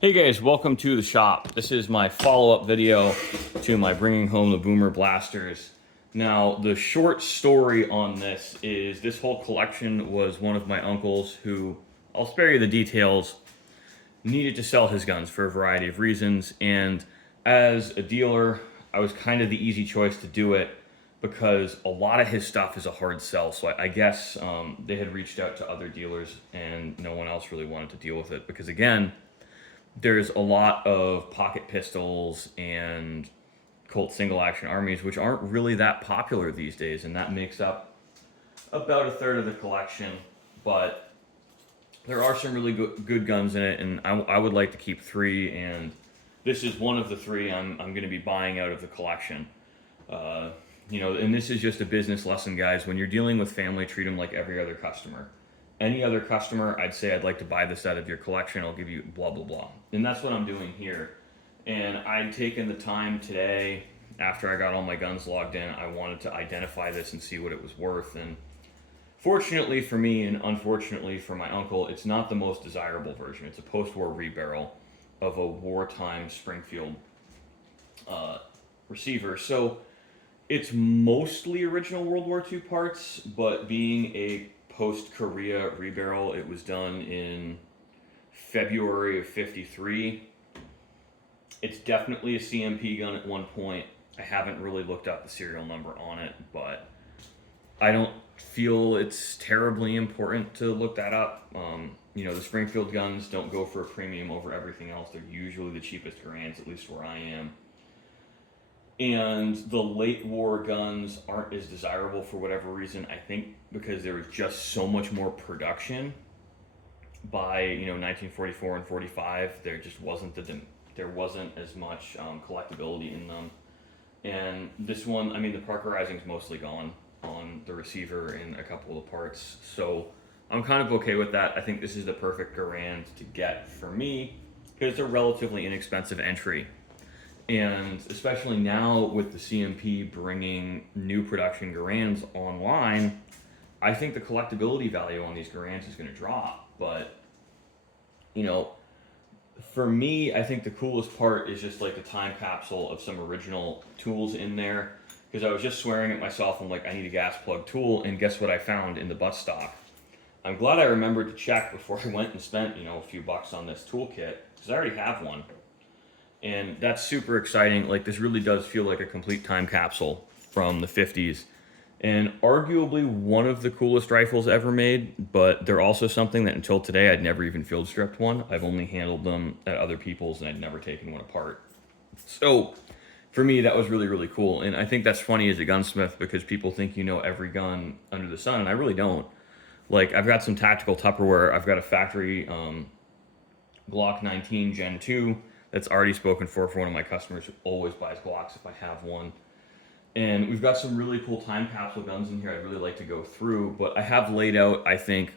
Hey guys, welcome to the shop. This is my follow-up video to my bringing home the Boomer blasters. Now, the short story on this is this whole collection was one of my uncles who, I'll spare you the details, needed to sell his guns for a variety of reasons. And as a dealer, I was kind of the easy choice to do it because a lot of his stuff is a hard sell. So I guess they had reached out to other dealers and no one else really wanted to deal with it because, again, there's a lot of pocket pistols and Colt single action armies, which aren't really that popular these days, and that makes up about a third of the collection. But there are some really good guns in it, and I would like to keep three, and this is one of the three I'm going to be buying out of the collection. And this is just a business lesson, guys. When you're dealing with family, treat them like every other customer. Any other customer, I'd say I'd like to buy this out of your collection, I'll give you blah, blah, blah. And that's what I'm doing here. And I'd taken the time today, after I got all my guns logged in, I wanted to identify this and see what it was worth. And fortunately for me, and unfortunately for my uncle, it's not the most desirable version. It's a post-war rebarrel of a wartime Springfield receiver. So it's mostly original World War II parts, but being a post-Korea rebarrel, it was done in February of '53. It's definitely a CMP gun at one point. I haven't really looked up the serial number on it, but I don't feel it's terribly important to look that up. The Springfield guns don't go for a premium over everything else. They're usually the cheapest Garands, at least where I am. And the late war guns aren't as desirable for whatever reason. I think because there was just so much more production by 1944 and 45. There just wasn't as much collectability in them. And this one, the Parkerizing's mostly gone on the receiver and a couple of parts. So I'm kind of okay with that. I think this is the perfect Garand to get for me because it's a relatively inexpensive entry. And especially now with the CMP bringing new production Garands online, I think the collectability value on these Garands is going to drop. But, for me, I think the coolest part is just like the time capsule of some original tools in there. Because I was just swearing at myself, I'm like, I need a gas plug tool, and guess what I found in the butt stock? I'm glad I remembered to check before I went and spent, a few bucks on this toolkit, because I already have one. And that's super exciting. Like, this really does feel like a complete time capsule from the 50s. And arguably one of the coolest rifles ever made, but they're also something that until today I'd never even field stripped one. I've only handled them at other people's and I'd never taken one apart. So for me, that was really, really cool. And I think that's funny as a gunsmith because people think you know every gun under the sun, and I really don't. Like, I've got some tactical Tupperware. I've got a factory Glock 19 Gen 2 that's already spoken for one of my customers who always buys Glocks if I have one. And we've got some really cool time capsule guns in here I'd really like to go through, but I have laid out, I think,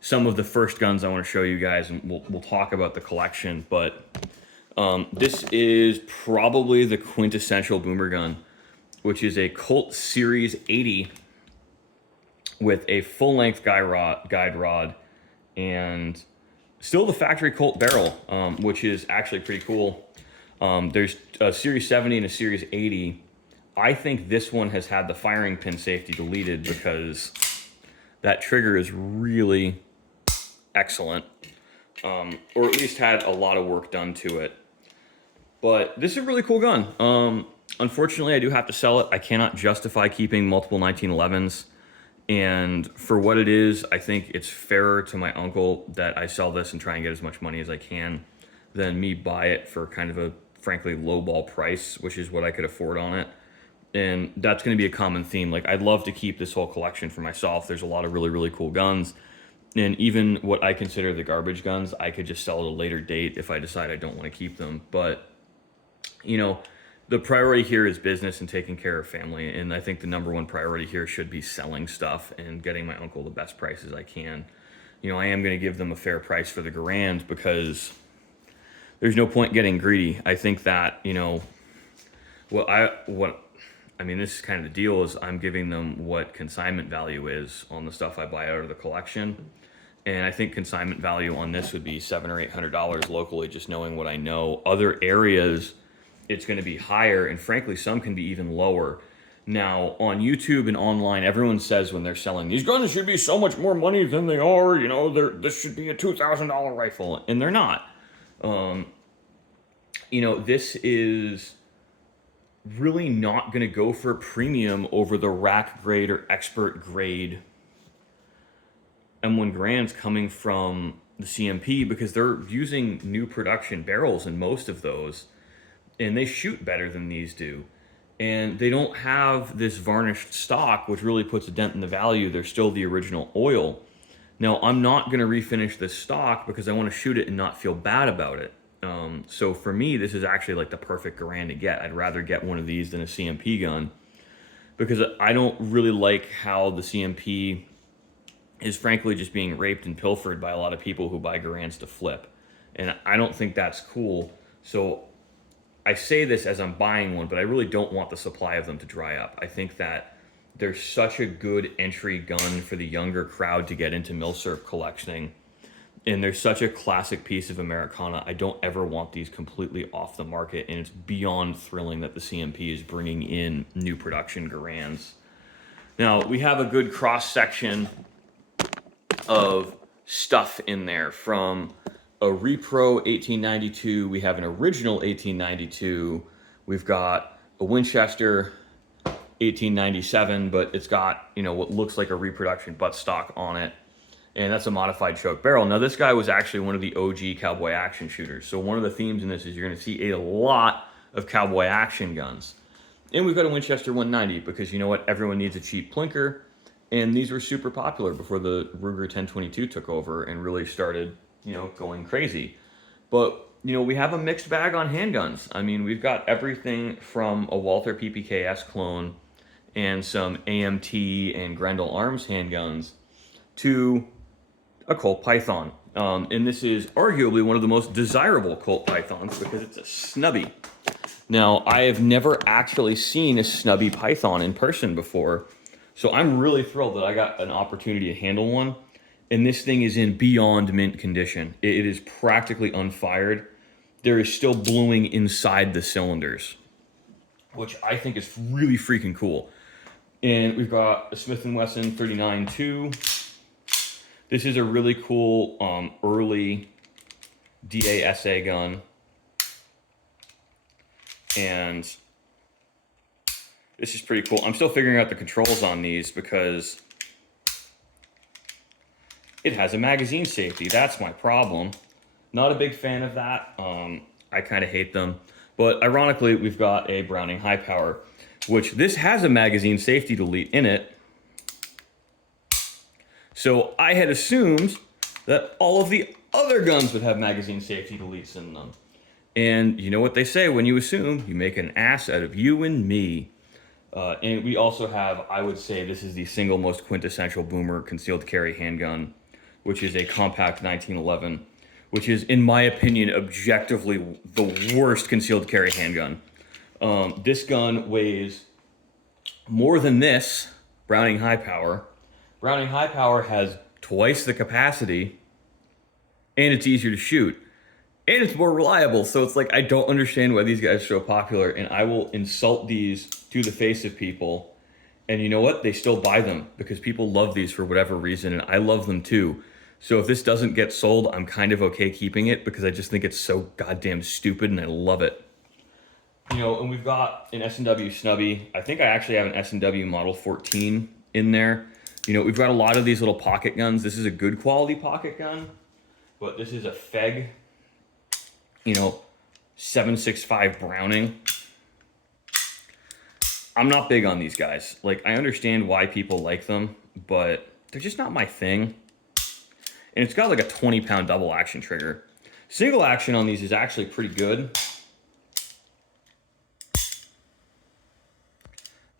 some of the first guns I want to show you guys, and we'll talk about the collection. But this is probably the quintessential boomer gun, which is a Colt Series 80 with a full-length guide rod and still the factory Colt barrel, which is actually pretty cool. There's a Series 70 and a Series 80. I think this one has had the firing pin safety deleted because that trigger is really excellent, or at least had a lot of work done to it. But this is a really cool gun. Unfortunately, I do have to sell it. I cannot justify keeping multiple 1911s. And for what it is, I think it's fairer to my uncle that I sell this and try and get as much money as I can than me buy it for kind of a, frankly, lowball price, which is what I could afford on it. And that's going to be a common theme. Like, I'd love to keep this whole collection for myself. There's a lot of really, really cool guns. And even what I consider the garbage guns, I could just sell at a later date if I decide I don't want to keep them. But, the priority here is business and taking care of family. And I think the number one priority here should be selling stuff and getting my uncle the best prices I can. I am going to give them a fair price for the Garand because there's no point getting greedy. I think that, this is kind of the deal is I'm giving them what consignment value is on the stuff I buy out of the collection. And I think consignment value on this would be $700 or $800 locally, just knowing what I know. Other areas, it's going to be higher, and frankly, some can be even lower. Now, on YouTube and online, everyone says when they're selling these guns should be so much more money than they are. You know, this should be a $2,000 rifle, and they're not. You know, this is really not going to go for premium over the rack grade or expert grade M1 Garands coming from the CMP, because they're using new production barrels in most of those, and they shoot better than these do. And they don't have this varnished stock, which really puts a dent in the value. They're still the original oil. Now, I'm not going to refinish this stock because I want to shoot it and not feel bad about it. So for me, this is actually like the perfect Garand to get. I'd rather get one of these than a CMP gun, because I don't really like how the CMP is frankly just being raped and pilfered by a lot of people who buy Garands to flip. And I don't think that's cool. So I say this as I'm buying one, but I really don't want the supply of them to dry up. I think that they're such a good entry gun for the younger crowd to get into milsurp collecting. And they're such a classic piece of Americana. I don't ever want these completely off the market. And it's beyond thrilling that the CMP is bringing in new production Garands. Now, we have a good cross section of stuff in there, from a repro 1892, we have an original 1892, we've got a Winchester 1897, but it's got, you know, what looks like a reproduction buttstock on it, and that's a modified choke barrel. Now, this guy was actually one of the OG cowboy action shooters, so one of the themes in this is you're going to see a lot of cowboy action guns. And we've got a Winchester 190, because you know what, everyone needs a cheap plinker, and these were super popular before the Ruger 1022 took over and really started, you know, going crazy. But, you know, we have a mixed bag on handguns. I mean, we've got everything from a Walther PPKS clone and some AMT and Grendel Arms handguns to a Colt Python. And this is arguably one of the most desirable Colt Pythons because it's a snubby. Now, I have never actually seen a snubby Python in person before, so I'm really thrilled that I got an opportunity to handle one. And this thing is in beyond mint condition. It is practically unfired. There is still bluing inside the cylinders, which I think is really freaking cool. And we've got a Smith & Wesson 39-2. This is a really cool early DASA gun. And this is pretty cool. I'm still figuring out the controls on these because it has a magazine safety. That's my problem. Not a big fan of that. I kind of hate them. But ironically, we've got a Browning High Power, which this has a magazine safety delete in it. So I had assumed that all of the other guns would have magazine safety deletes in them. And you know what they say, when you assume, you make an ass out of you and me. And we also have, I would say, this is the single most quintessential boomer concealed carry handgun, which is a compact 1911, which is, in my opinion, objectively the worst concealed carry handgun. This gun weighs more than this Browning High Power. Browning High Power has twice the capacity, and it's easier to shoot. And it's more reliable, so it's like, I don't understand why these guys are so popular, and I will insult these to the face of people, and you know what? They still buy them, because people love these for whatever reason, and I love them too. So if this doesn't get sold, I'm kind of okay keeping it, because I just think it's so goddamn stupid, and I love it. You know, and we've got an S&W Snubby. I think I actually have an S&W Model 14 in there. You know, we've got a lot of these little pocket guns. This is a good quality pocket gun, but this is a FEG, you know, 7.65 Browning. I'm not big on these guys. Like, I understand why people like them, but they're just not my thing. And it's got like a 20-pound double action trigger. Single action on these is actually pretty good,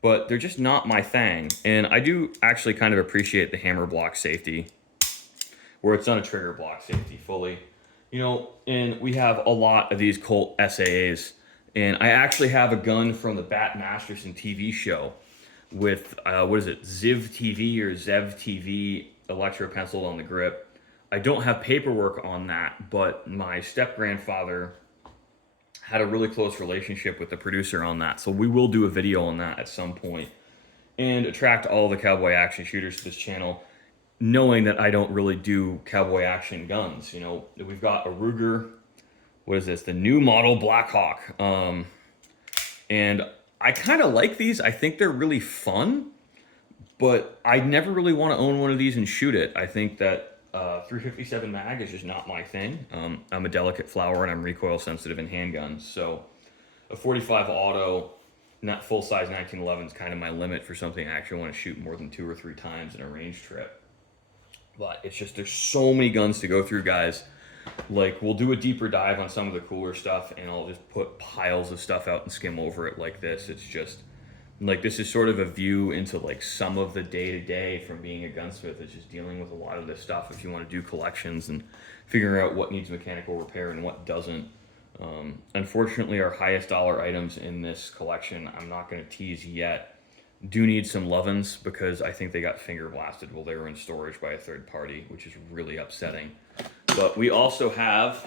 but they're just not my thing. And I do actually kind of appreciate the hammer block safety, where it's not a trigger block safety fully. You know, and we have a lot of these Colt SAAs. And I actually have a gun from the Bat Masterson TV show with, what is it, Ziv TV or Zev TV electro penciled on the grip. I don't have paperwork on that, but my step grandfather had a really close relationship with the producer on that. So we will do a video on that at some point and attract all the cowboy action shooters to this channel, knowing that I don't really do cowboy action guns. You know, we've got a Ruger, what is this? The new model Blackhawk. And I kind of like these. I think they're really fun, but I never really want to own one of these and shoot it. I think that 357 mag is just not my thing. I'm a delicate flower and I'm recoil sensitive in handguns. So a 45 auto, not full size 1911 is kind of my limit for something I actually want to shoot more than 2 or 3 times in a range trip. But it's just, there's so many guns to go through, guys. Like, we'll do a deeper dive on some of the cooler stuff, and I'll just put piles of stuff out and skim over it like this. It's just, like, this is sort of a view into, like, some of the day-to-day from being a gunsmith. It's just dealing with a lot of this stuff if you want to do collections and figuring out what needs mechanical repair and what doesn't. Unfortunately, our highest dollar items in this collection, I'm not going to tease yet, do need some lovin's because I think they got finger blasted while they were in storage by a third party, which is really upsetting. But we also have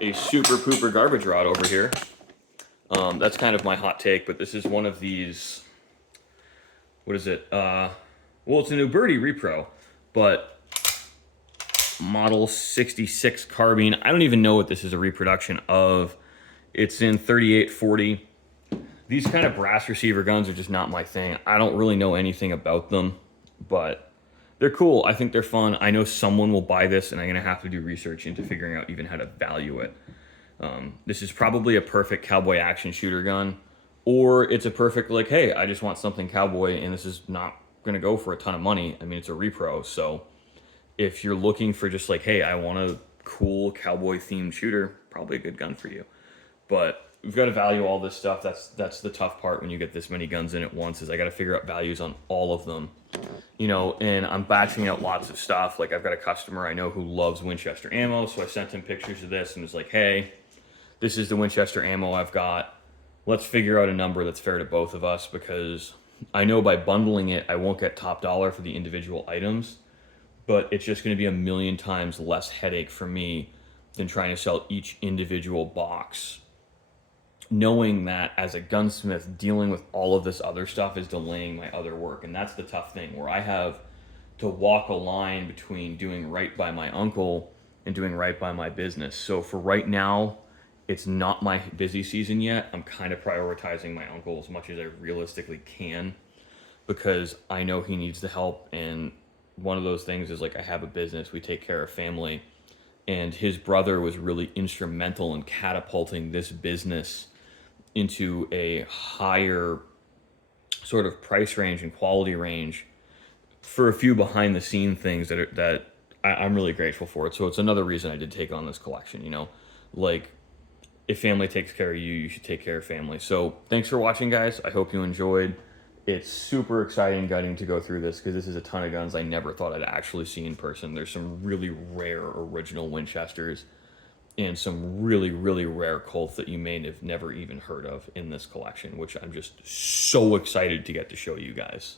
a super pooper garbage rod over here. That's kind of my hot take, but this is one of these, what is it? Well, it's a new Birdie Repro, but model 66 carbine. I don't even know what this is a reproduction of. It's in 3840. These kind of brass receiver guns are just not my thing. I don't really know anything about them, but they're cool. I think they're fun. I know someone will buy this, and I'm going to have to do research into figuring out even how to value it. This is probably a perfect cowboy action shooter gun, or it's a perfect, like, hey, I just want something cowboy, and this is not going to go for a ton of money. I mean, it's a repro, so if you're looking for just like, hey, I want a cool cowboy themed shooter, probably a good gun for you. But we've got to value all this stuff. That's the tough part when you get this many guns in at once, is I got to figure out values on all of them. You know, and I'm batching out lots of stuff. Like, I've got a customer I know who loves Winchester ammo, so I sent him pictures of this and was like, hey, this is the Winchester ammo I've got. Let's figure out a number that's fair to both of us, because I know by bundling it, I won't get top dollar for the individual items, but it's just going to be a million times less headache for me than trying to sell each individual box, knowing that as a gunsmith, dealing with all of this other stuff is delaying my other work. And that's the tough thing, where I have to walk a line between doing right by my uncle and doing right by my business. So for right now, it's not my busy season yet. I'm kind of prioritizing my uncle as much as I realistically can, because I know he needs the help. And one of those things is, like, I have a business, we take care of family, and his brother was really instrumental in catapulting this business into a higher sort of price range and quality range for a few behind the scene things that I'm really grateful for it. So it's another reason I did take on this collection. You know, like, if family takes care of you, you should take care of family. So thanks for watching, guys. I hope you enjoyed. It's super exciting getting to go through this, because this is a ton of guns I never thought I'd actually see in person. There's some really rare original Winchesters and some really, really rare Colts that you may have never even heard of in this collection, which I'm just so excited to get to show you guys.